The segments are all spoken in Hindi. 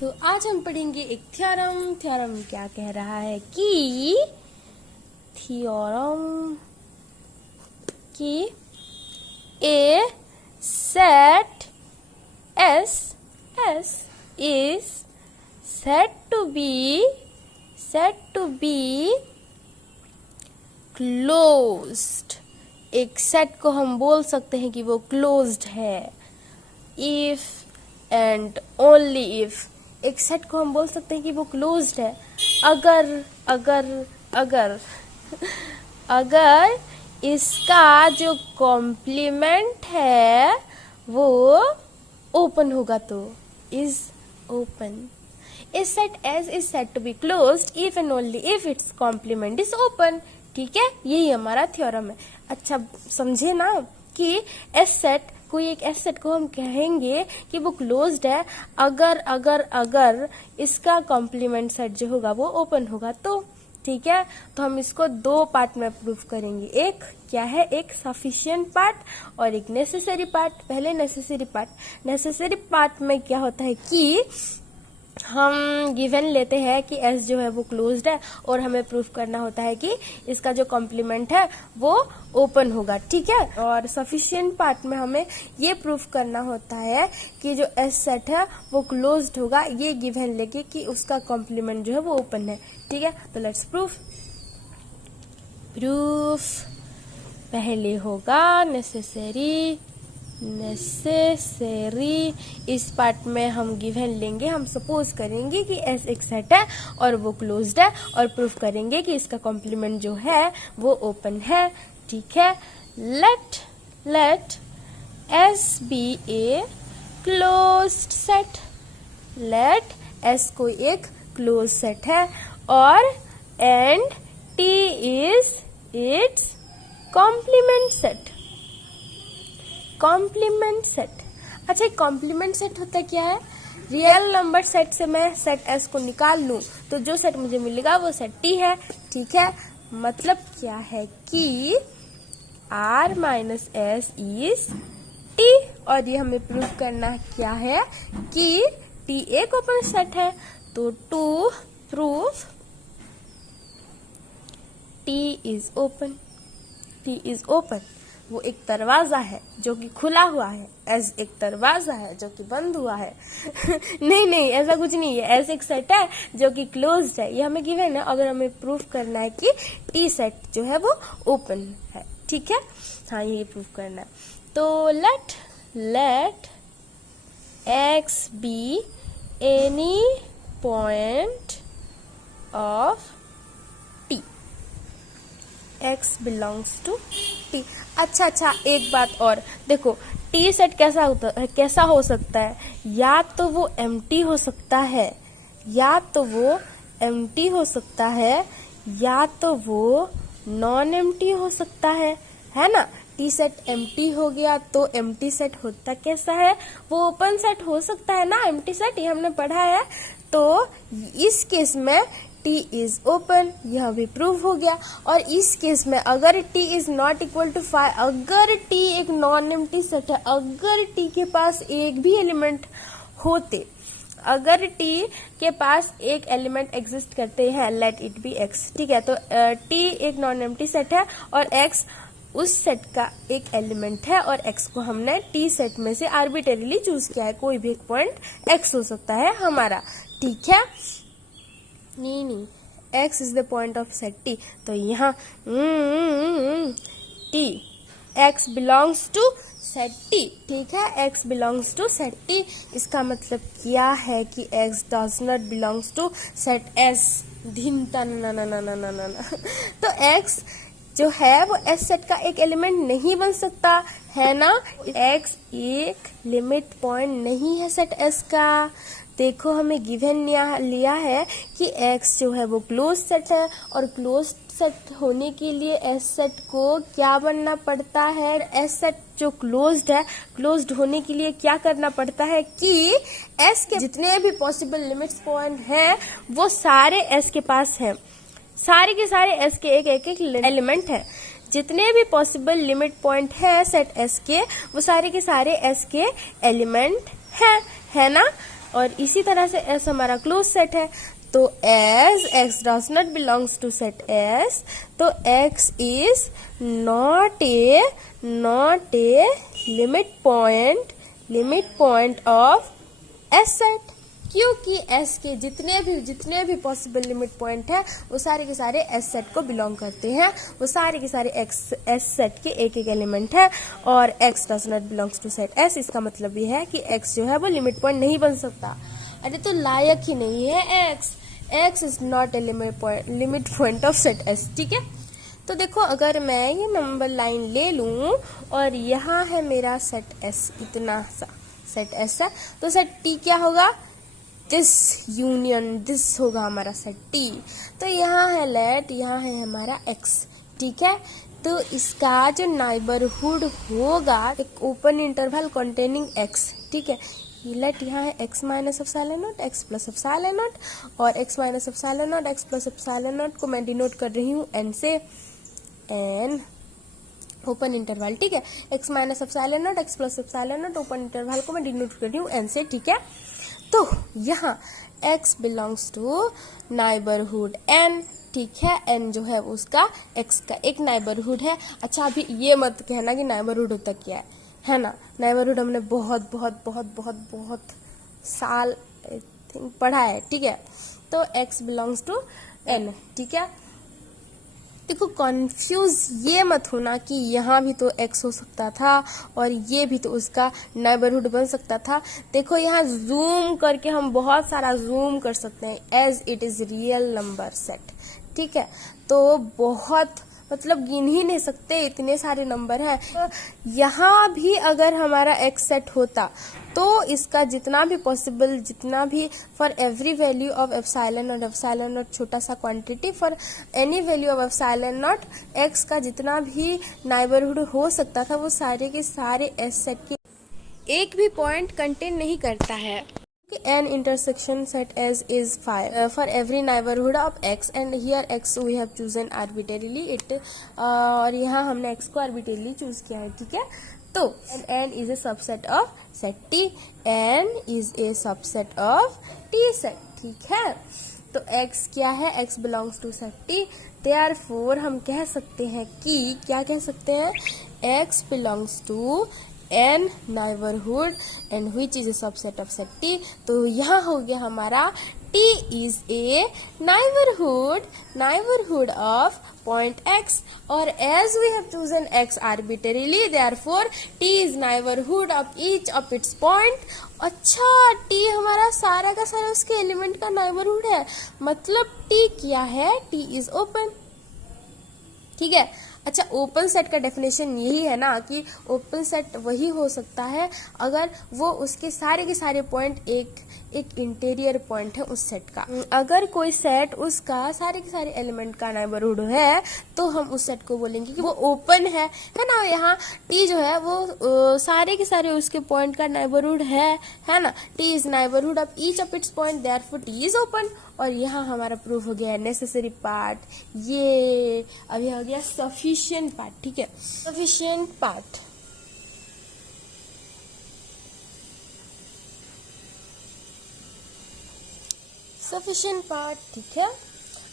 तो आज हम पढ़ेंगे एक थ्योरम। थ्योरम क्या कह रहा है कि थ्योरम कि a set S is said to be closed। एक सेट को हम बोल सकते हैं कि वो क्लोज्ड है if and only if। एक सेट को हम बोल सकते हैं कि वो क्लोज्ड है अगर इसका जो कॉम्प्लीमेंट है वो ओपन होगा तो is open। A set S is said to be closed if and only if its complement is open। ठीक है, यही हमारा थ्योरम है। अच्छा समझे ना कि S सेट, कोई एक S सेट को हम कहेंगे कि वो क्लोज्ड है अगर इसका कॉम्प्लीमेंट सेट जो होगा वो ओपन होगा तो। ठीक है, तो हम इसको दो पार्ट में प्रूव करेंगे। एक क्या है, एक सफिशिएंट पार्ट और एक नेसेसरी पार्ट। पहले नेसेसरी पार्ट में क्या होता है कि हम गिवन लेते हैं कि S जो है वो क्लोज्ड है और हमें प्रूफ करना होता है कि इसका जो कॉम्प्लीमेंट है वो ओपन होगा। ठीक है, और सफिशिएंट पार्ट में हमें ये प्रूफ करना होता है कि जो S सेट है वो क्लोज्ड होगा, ये गिवन लेके कि उसका कॉम्प्लीमेंट जो है वो ओपन है। ठीक है, तो लेट्स प्रूफ। पहले होगा नेसेसरी। इस पार्ट में हम गिवन लेंगे, हम सपोज करेंगे कि S एक सेट है और वो क्लोज्ड है और प्रूफ करेंगे कि इसका कॉम्प्लीमेंट जो है वो ओपन है। ठीक है, late S be a closed set. Let S कोई एक क्लोज सेट है और and T is its complement set. Complement set, अच्छा कॉम्प्लीमेंट सेट होता क्या है? रियल नंबर सेट से मैं सेट S को निकाल लूं तो जो सेट मुझे मिलेगा वो सेट T है। ठीक है, मतलब क्या है कि R minus S is T, और ये हमें प्रूफ करना क्या है कि T एक ओपन सेट है। तो to proof T is open, वो एक दरवाजा है जो कि खुला हुआ है, एस एक दरवाजा है जो कि बंद हुआ है। नहीं ऐसा कुछ नहीं है, एस एक सेट है जो कि क्लोज्ड है, ये हमें गिवन है। अगर हमें प्रूफ करना है कि टी सेट जो है वो ओपन है। ठीक है, हाँ ये प्रूफ करना है। तो let x be any point of X belongs to T। अच्छा एक बात और देखो, T सेट कैसा हो सकता है? या तो वो एम्प्टी हो सकता है, या तो वो नॉन एम्प्टी हो सकता है ना? T सेट एम्प्टी हो गया तो एम्प्टी सेट होता कैसा है? वो ओपन सेट हो सकता है ना, एम्प्टी सेट, ये हमने पढ़ा है। तो इस केस में T इज ओपन, यह भी प्रूव हो गया। और इस केस में अगर T is not equal to 5, अगर T एक नॉन एम्प्टी सेट है, अगर T के पास एक भी एलिमेंट होते, अगर T के पास एक एलिमेंट एग्जिस्ट करते हैं, लेट इट बी X। ठीक है, तो T एक नॉन एम्प्टी सेट है और X उस सेट का एक एलिमेंट है और X को हमने T सेट में से आर्बिटरीली चूज किया है। कोई भी एक पॉइंट X हो सकता है हमारा। ठीक है, नहीं X is the point of set T। तो यहाँ T X belongs to set T। ठीक है, X belongs to set T, इसका मतलब क्या है कि X does not belongs to set S। तो X जो है वो S सेट का एक एलिमेंट नहीं बन सकता है ना। X एक लिमिट पॉइंट नहीं है सेट S का। देखो हमें गिवन लिया है कि X जो है वो क्लोज सेट है और क्लोज सेट होने के लिए S सेट को क्या बनना पड़ता है? S सेट जो क्लोज्ड है, क्लोज्ड होने के लिए क्या करना पड़ता है कि S के जितने भी पॉसिबल लिमिट्स पॉइंट हैं वो सारे S के पास हैं। सारे के सारे S के एक एलिमेंट है। जितने भी पॉसिबल लिमिट पॉइंट है सेट S के, वो सारे के सारे S के एलिमेंट है ना। और इसी तरह से S हमारा क्लोज सेट है। तो as x does not belongs to set S, तो x is not a limit point of S set, क्योंकि S के जितने भी पॉसिबल लिमिट पॉइंट है वो सारे के सारे S सेट को बिलोंग करते हैं, वो सारे के सारे S सेट के एक एलिमेंट है। और x does not belongs to set S, इसका मतलब ये है कि x जो है वो लिमिट पॉइंट नहीं बन सकता। अरे तो लायक ही नहीं है x is not a limit point of set S, ठीक है। तो देखो अगर मैं ये नंबर लाइन ले लूं और यहाँ है मेरा सेट S, इतना सा सेट S है, तो सेट T क्या होगा, दिस यूनियन दिस होगा हमारा सेट T। तो यहाँ है लेट, यहाँ है हमारा x, ठीक है। तो इसका जो नाइबरहुड होगा एक ओपन इंटरवल कंटेनिंग x, ठीक है। लेट यहाँ है x minus epsilon not x plus epsilon not, और x minus epsilon not x plus epsilon not को मैं डिनोट कर रही हूँ n से, n ओपन इंटरवल, ठीक है। x minus epsilon not x plus epsilon not open interval को मैं डिनोट कर रही हूँ n से, ठीक है। तो यहाँ x belongs to neighbourhood n, ठीक है। n जो है उसका x का एक नाइबरहुड है। अच्छा अभी ये मत कहना कि नाइबरहुड होता क्या है ना। नाइबरहुड हमने बहुत बहुत बहुत बहुत बहुत साल आई थिंक पढ़ा है, ठीक है। तो x बिलोंग्स टू n, ठीक है। देखो कंफ्यूज ये मत होना कि यहाँ भी तो x हो सकता था और ये भी तो उसका नाइबरहुड बन सकता था। देखो यहाँ जूम करके हम बहुत सारा जूम कर सकते हैं as it is real number set, ठीक है। तो बहुत मतलब गिन ही नहीं सकते, इतने सारे नंबर हैं। तो यहाँ भी अगर हमारा x सेट होता तो इसका जितना भी पॉसिबल, जितना भी for every value of epsilon not छोटा सा quantity, for any value of epsilon not x का जितना भी नाइबरहुड हो सकता था वो सारे के सारे S सेट के एक भी पॉइंट कंटेन नहीं करता है। N intersection set S is 5 for every neighborhood of x, and here x we have chosen arbitrarily it, और यहाँ हमने x को arbitrarily choose किया है, ठीक है। तो n is a subset of set T, n is a subset of T set, ठीक है। तो x क्या है, x belongs to set T, therefore हम कह सकते हैं कि क्या कह सकते हैं, x belongs to n neighborhood and which is a subset of set T। तो यहाँ हो गया हमारा T is a neighborhood of point x, और as we have chosen x arbitrarily therefore T is neighborhood of each of its point। अच्छा T हमारा सारा का सारा उसके एलिमेंट का नाइबरहुड है, मतलब T क्या है, T is open, ठीक है। अच्छा ओपन सेट का डेफिनेशन यही है ना कि ओपन सेट वही हो सकता है अगर वो उसके सारे के सारे पॉइंट एक इंटीरियर पॉइंट है उस सेट का। अगर कोई सेट उसका सारे के सारे एलिमेंट का नाइबरहुड है तो हम उस सेट को बोलेंगे कि वो ओपन है ना। यहाँ टी जो है वो सारे के सारे उसके पॉइंट का नाइबरहुड है ना। T is neighbourhood of each of its point, therefore T is open. और यहाँ हमारा प्रूफ हो गया नेसेसरी पार्ट, ये अभी हो गया सफिशिएंट पार्ट, ठीक है। सफिशिएंट पार्ट ठीक है।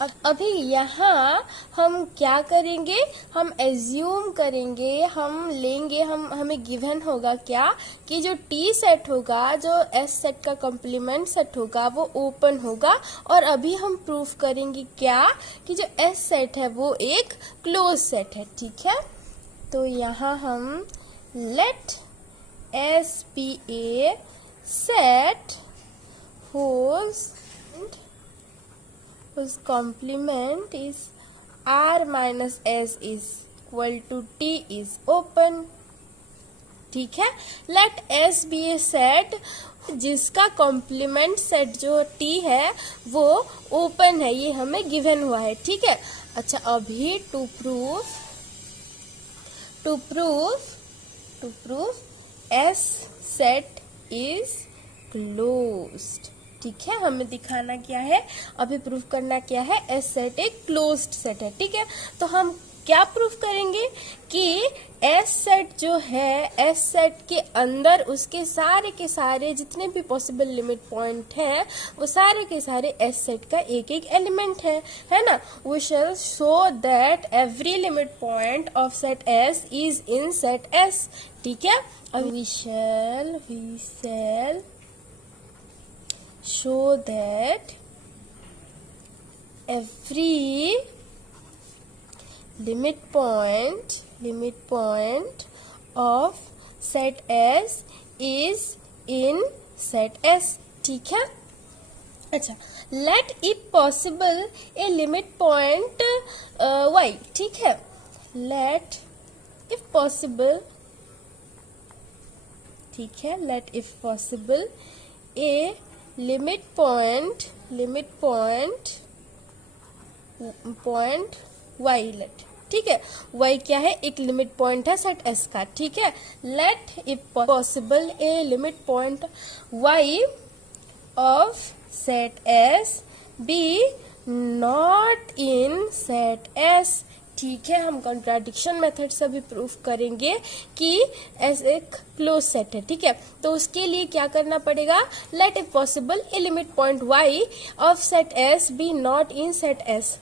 अब अभी यहाँ हम क्या करेंगे, हम एज्यूम करेंगे, हम लेंगे, हमें गिवन होगा क्या कि जो टी सेट होगा, जो एस सेट का कॉम्प्लीमेंट सेट होगा वो ओपन होगा। और अभी हम प्रूफ करेंगे क्या कि जो एस सेट है वो एक क्लोज सेट है, ठीक है। तो यहाँ हम let S be a set whose complement is r minus s is equal to t is open, ठीक है। Late s be a set जिसका कॉम्प्लीमेंट सेट जो t है वो ओपन है, ये हमें गिवन हुआ है, ठीक है। अच्छा अभी to proof s set is closed, ठीक है। हमें दिखाना क्या है, अभी प्रूफ करना क्या है, एस सेट एक क्लोज्ड सेट है, ठीक है। तो हम क्या प्रूफ करेंगे कि एस सेट जो है, एस सेट के अंदर उसके सारे के सारे जितने भी पॉसिबल लिमिट पॉइंट हैं वो सारे के सारे एस सेट का एक एक एलिमेंट है ना। We shall show that every limit point of set S is in set S. ठीक है, अब we shall show that every limit point of set S is in set S। ठीक है, अच्छा, let if possible a limit point y। ठीक है, let if possible, ठीक है, let if possible a limit point y। ठीक है, y क्या है, एक लिमिट पॉइंट है सेट S का। ठीक है, let if possible a limit point y of set S be not in set S। ठीक है, हम कॉन्ट्राडिक्शन मेथड से भी प्रूफ करेंगे कि S एक क्लोज सेट है। ठीक है, तो उसके लिए क्या करना पड़ेगा, let if possible a limit point y of set S be not in set S।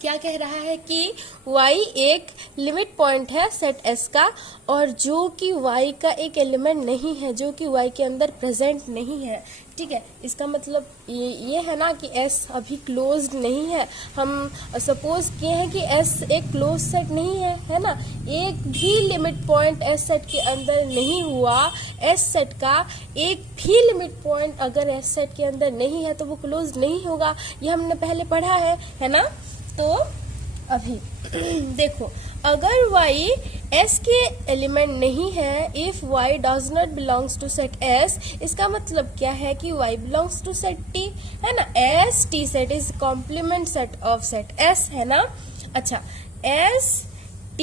क्या कह रहा है कि y एक लिमिट पॉइंट है सेट S का, और जो कि y का एक एलिमेंट नहीं है, जो कि y के अंदर प्रेजेंट नहीं है। ठीक है, इसका मतलब ये है ना कि S अभी क्लोज्ड नहीं है। हम सपोज किए हैं कि S एक क्लोज सेट नहीं है ना, एक भी लिमिट पॉइंट S सेट के अंदर नहीं हुआ, S सेट का एक भी लिमिट पॉइंट अगर S सेट के अंदर नहीं है तो वो क्लोज नहीं होगा। ये हमने पहले पढ़ा है ना। तो अभी देखो, अगर y S के एलिमेंट नहीं है, if y does not belongs to set S, इसका मतलब क्या है कि y belongs to set T, है ना। S T set is complement set of set S, है ना। अच्छा, S T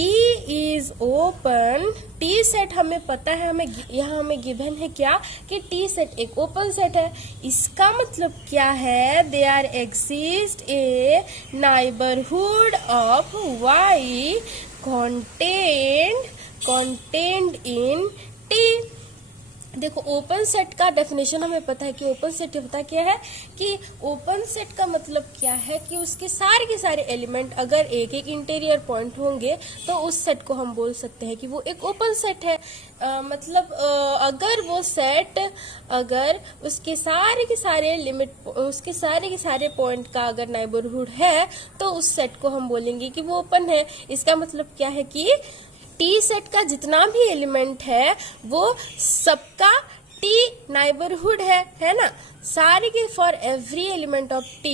is open, T set हमें पता है, हमें गिवन है क्या कि T सेट एक ओपन सेट है। इसका मतलब क्या है, there exist a neighbourhood of y contained in T। देखो, ओपन सेट का डेफिनेशन हमें पता है कि ओपन सेट होता क्या है, कि ओपन सेट का मतलब क्या है कि उसके सारे के सारे एलिमेंट अगर एक एक इंटीरियर पॉइंट होंगे तो उस सेट को हम बोल सकते हैं कि वो एक ओपन सेट है। मतलब अगर वो सेट, अगर उसके सारे के सारे लिमिट, उसके सारे के सारे पॉइंट का अगर नाइबरहुड है तो उस सेट को हम बोलेंगे कि वो ओपन है। इसका मतलब क्या है कि T सेट का जितना भी एलिमेंट है वो सबका T नाइबरहुड है ना। सारे के for every element of T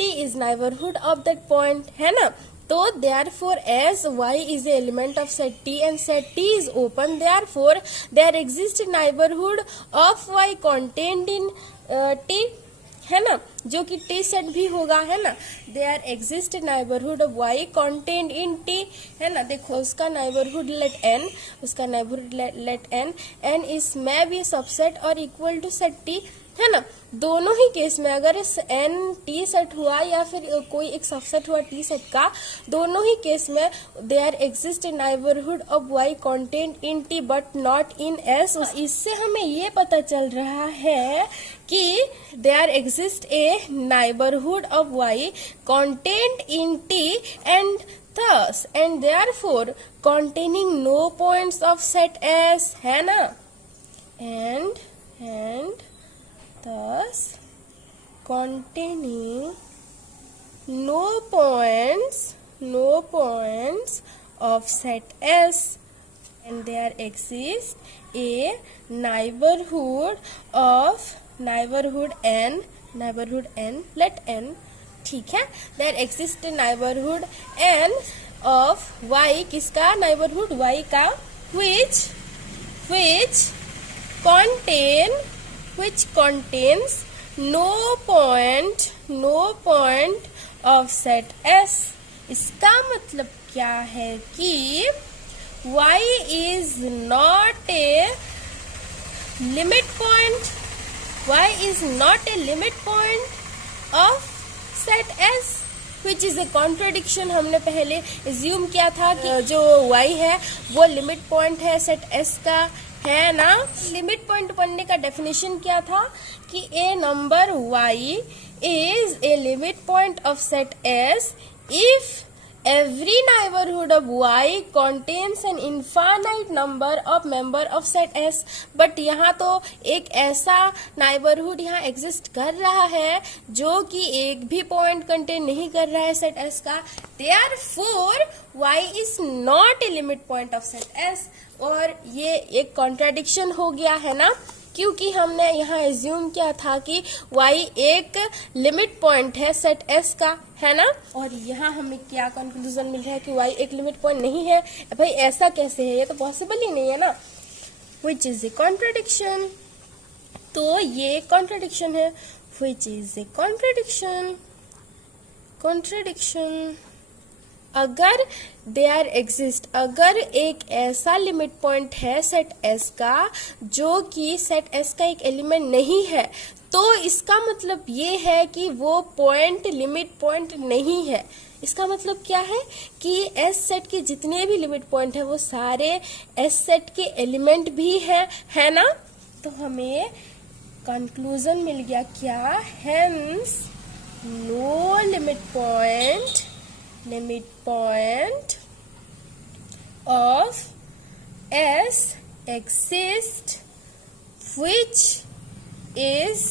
is neighbourhood of that point, है ना। तो therefore as y is a element of set T and set T is open, therefore there exists a neighborhood of y contained in T, है ना, जो कि T सेट भी होगा, है ना। There exist neighbourhood of y contained in T, है ना। देखो, उसका नाइबरहुड लेट n, उसका neighbourhood let n is may be subset और इक्वल टू सेट T, है ना। दोनों ही केस में अगर इस n T सेट हुआ या फिर कोई एक सबसेट हुआ T सेट का, दोनों ही केस में there exist neighbourhood of y contained in T but not in S। इससे हमें ये पता चल रहा है कि there exist a neighbourhood of y contained in T and thus and therefore containing no points of set S, है ना। and thus containing no points of set S, and there exists a neighborhood n, let n, ठीक है। there exists a neighborhood n of y, किसका नाइबरहुड, y का, which contains no point of set S। इसका मतलब क्या है कि y is not a limit point, y is not a limit point of set S, which is a contradiction. हमने पहले एज्यूम किया था कि जो y है वो लिमिट पॉइंट है सेट S का, है ना। लिमिट पॉइंट बनने का डेफिनेशन क्या था कि a number y is a limit point of set S if every neighborhood of y contains an infinite number of member of set S। But यहाँ तो एक ऐसा नाइबरहुड यहाँ एग्जिस्ट कर रहा है जो कि एक भी पॉइंट कंटेन नहीं कर रहा है सेट S का। Therefore y is not a limit point of set S। और ये एक कॉन्ट्राडिक्शन हो गया है ना, क्योंकि हमने यहाँ एज्यूम किया था कि y एक लिमिट पॉइंट है सेट S का, है ना। और यहाँ हमें क्या कंक्लूजन मिल रहा है कि y एक लिमिट पॉइंट नहीं है। भाई ऐसा कैसे है, ये तो पॉसिबल ही नहीं है ना, विच इज ए कॉन्ट्रडिक्शन। तो ये कॉन्ट्रडिक्शन है, विच इज ए कॉन्ट्रडिक्शन। अगर देयर एग्जिस्ट, अगर एक ऐसा लिमिट पॉइंट है सेट S का जो कि सेट S का एक एलिमेंट नहीं है, तो इसका मतलब ये है कि वो पॉइंट लिमिट पॉइंट नहीं है। इसका मतलब क्या है कि S सेट के जितने भी लिमिट पॉइंट है वो सारे S सेट के एलिमेंट भी हैं, है ना। तो हमें कंक्लूजन मिल गया क्या, hence no limit point of S exists which is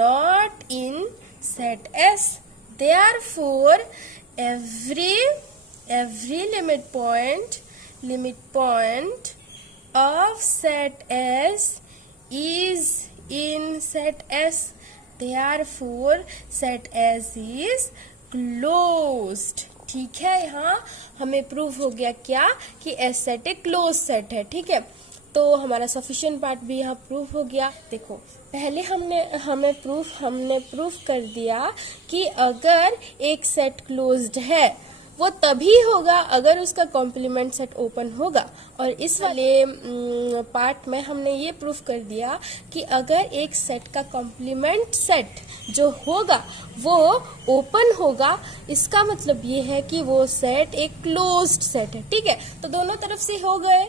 not in set S। Therefore every limit point of set S is in set S। Therefore set S is closed. ठीक है, यहाँ हमें प्रूव हो गया क्या कि एस सेट एक क्लोज सेट है। ठीक है, तो हमारा सफिशिएंट पार्ट भी यहाँ प्रूव हो गया। देखो पहले हमने प्रूफ कर दिया कि अगर एक सेट क्लोज्ड है वो तभी होगा अगर उसका कॉम्प्लीमेंट सेट ओपन होगा। और इस वाले पार्ट में हमने ये प्रूफ कर दिया कि अगर एक सेट का कॉम्प्लीमेंट सेट जो होगा वो ओपन होगा, इसका मतलब ये है कि वो सेट एक क्लोज्ड सेट है। ठीक है, तो दोनों तरफ से हो गए।